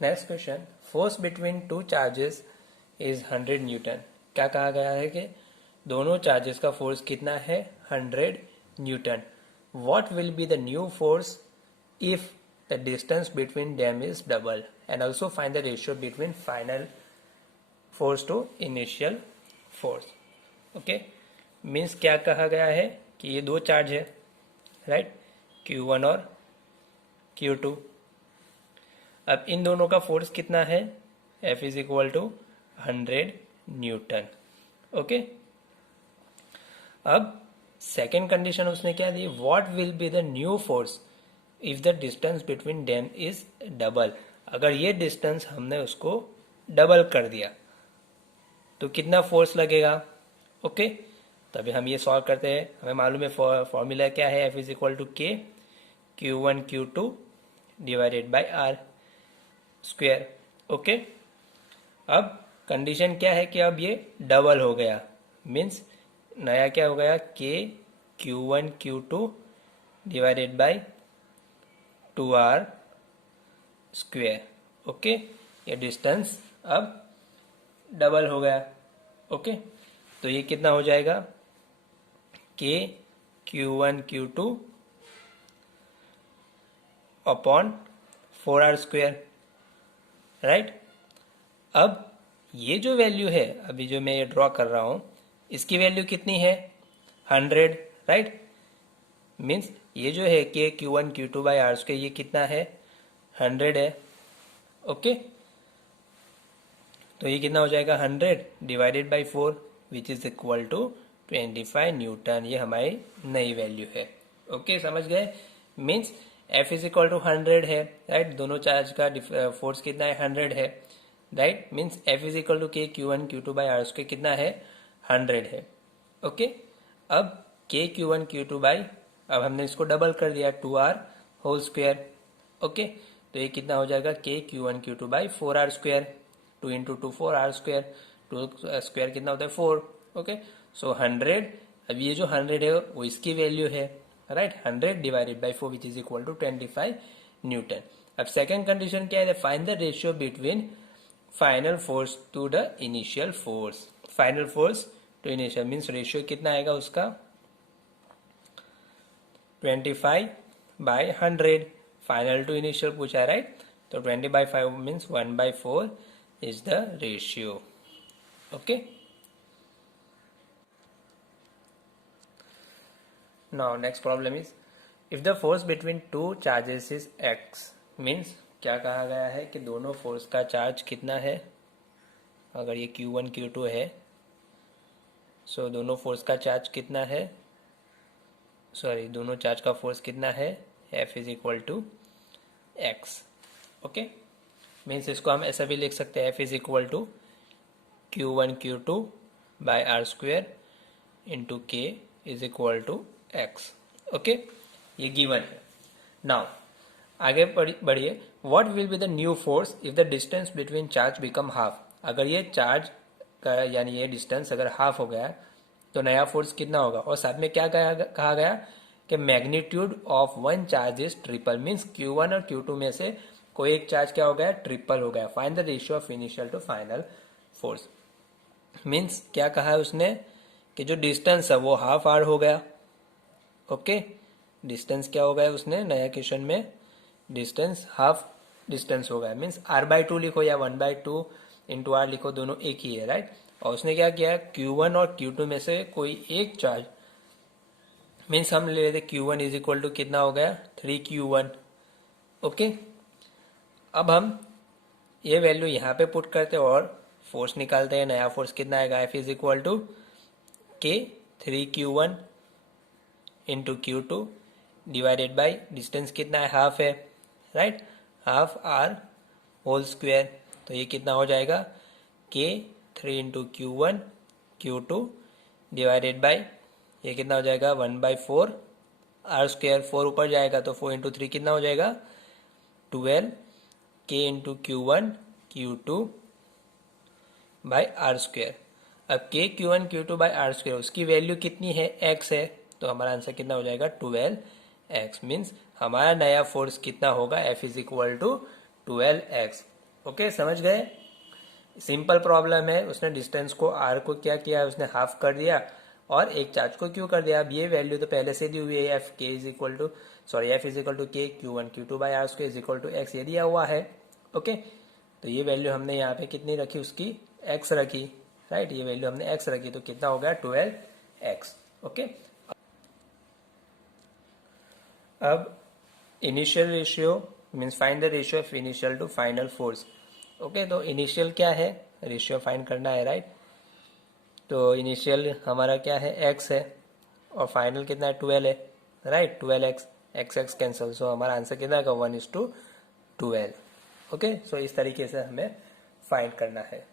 Next question, force between two charges is 100 Newton. क्या कहा गया है कि दोनों चार्जेस का फोर्स कितना है, 100 newton. What will be the new force if the distance between them is double, and also find the ratio between final force to initial force. Okay, means क्या कहा गया है कि ये दो चार्ज है, राइट, Q1 और Q2। अब इन दोनों का फोर्स कितना है, F is equal to 100 newton. Okay, अब सेकेंड कंडीशन उसने क्या दी, what will be the new force if the distance between them is double. अगर ये डिस्टेंस हमने उसको डबल कर दिया तो कितना फोर्स लगेगा। ओके, तभी हम ये सॉल्व करते हैं। हमें मालूम है फॉर्मूला क्या है, F इज इक्वल टू के Q1 Q2 divided by are square. Okay, अब कंडीशन क्या है कि अब ये डबल हो गया, मीन्स नया क्या हो गया, के Q1 Q2 divided by 2r square. Okay, ये डिस्टेंस अब डबल हो गया। ओके, तो ये कितना हो जाएगा, के Q1 Q2 upon 4r square, right. अब ये जो वैल्यू है अभी जो मैं ये ड्रॉ कर रहा हूं, इसकी वैल्यू कितनी है, 100, राइट। मीन्स ये जो है के Q1 Q2 by are square, ये कितना है, 100 है। ओके, तो ये कितना हो जाएगा, 100 divided by 4 which is equal to 25 newton. ये हमारी नई वैल्यू है। ओके, समझ गए। Means F is equal to 100 है, राइट। दोनों चार्ज का फोर्स कितना है, 100 है, right. Means F is equal to के Q1 Q2 by are square कितना है, 100 है। ओके, अब के Q1 Q2 बाई, अब हमने इसको डबल कर दिया, 2r होल स्क्वेयर। ओके, तो ये कितना हो जाएगा, के Q1 Q2 by 4r square, 2 into 2 4r square, 2 square कितना होता है 4। ओके, सो 100, अब ये जो 100 है वो इसकी वैल्यू है, right. 100 divided by 4 which is equal to 25 newton. अब सेकेंड कंडीशन क्या है, find the ratio between final force to the initial force. Final force to initial means ratio कितना आएगा उसका, 25 बाई 100। फाइनल टू इनिशियल पूछा है, right. तो 20 by 5 means 1/4 is the ratio. Okay, now next problem is if the force between two charges is x, means क्या कहा गया है कि दोनों फोर्स का चार्ज कितना है। अगर ये Q1 Q2 है, सो दोनों फोर्स का चार्ज कितना है, सॉरी दोनों चार्ज का फोर्स कितना है, F is equal to x। ओके, मीन्स इसको हम ऐसा भी लिख सकते हैं, F is equal to Q1 Q2 by are square into k is equal to x। ओके, ये गिवन है। नाउ आगे बढ़िए, what will be the new force if the distance between charge become half. अगर ये चार्ज का यानी ये डिस्टेंस अगर हाफ हो गया तो नया फोर्स कितना होगा। और साथ में क्या कहा गया कि magnitude of one charge is triple, means Q1 और Q2 में से कोई एक चार्ज क्या हो गया, ट्रिपल हो गया। Find the ratio of initial to final force. Means क्या कहा है उसने कि जो डिस्टेंस है वो हाफ आर हो गया। ओके, डिस्टेंस क्या हो गया उसने नया क्वेश्चन में, डिस्टेंस हाफ डिस्टेंस हो गया। मीन्स r/2 लिखो या 1/2 इंटू आर लिखो, दोनों एक ही है, राइट। और उसने क्या किया, Q1 और Q2 में से कोई एक चार्ज, मीन्स हम ले लेते Q1 इज इक्वल टू कितना हो गया, 3Q1। ओके, अब हम ये वैल्यू यहाँ पे पुट करते हैं और फोर्स निकालते हैं। नया फोर्स कितना आएगा, F इज इक्वल टू के 3Q1 into Q2 divided by distance कितना है, हाफ है, right, half r whole square. तो ये कितना हो जाएगा, के 3 into Q1 Q2 divided by ये कितना हो जाएगा, 1/4 आर स्क्वेयर। 4 ऊपर जाएगा तो 4 इंटू 3 कितना हो जाएगा, 12 के into Q1 Q2 by are square. अब K Q1 Q2 by are square उसकी वैल्यू कितनी है, x है, तो हमारा आंसर कितना हो जाएगा, 12x। मीन्स हमारा नया फोर्स कितना होगा, F is equal to 12x। Okay, समझ गए? सिंपल प्रॉब्लम है, उसने डिस्टेंस को r को क्या किया, उसने हाफ कर दिया और एक चार्ज को क्यू कर दिया। अब ये वैल्यू तो पहले से दी हुई है, एफ इज इक्वल टू के Q1 Q2 by R square is equal to X, ये दिया हुआ है। ओके, तो ये वैल्यू हमने यहाँ पे कितनी रखी, उसकी x रखी, राइट, ये वैल्यू हमने x रखी, तो कितना हो गया 12x। ओके, अब initial ratio means find the ratio of initial to final force. Okay, तो इनिशियल क्या है, रेशियो फाइंड करना है, राइट। तो इनिशियल हमारा क्या है, x है, और फाइनल कितना है 12 है, राइट, 12x, x कैंसिल, सो हमारा आंसर कितना है 1:12। ओके, सो इस तरीके से हमें फाइंड करना है।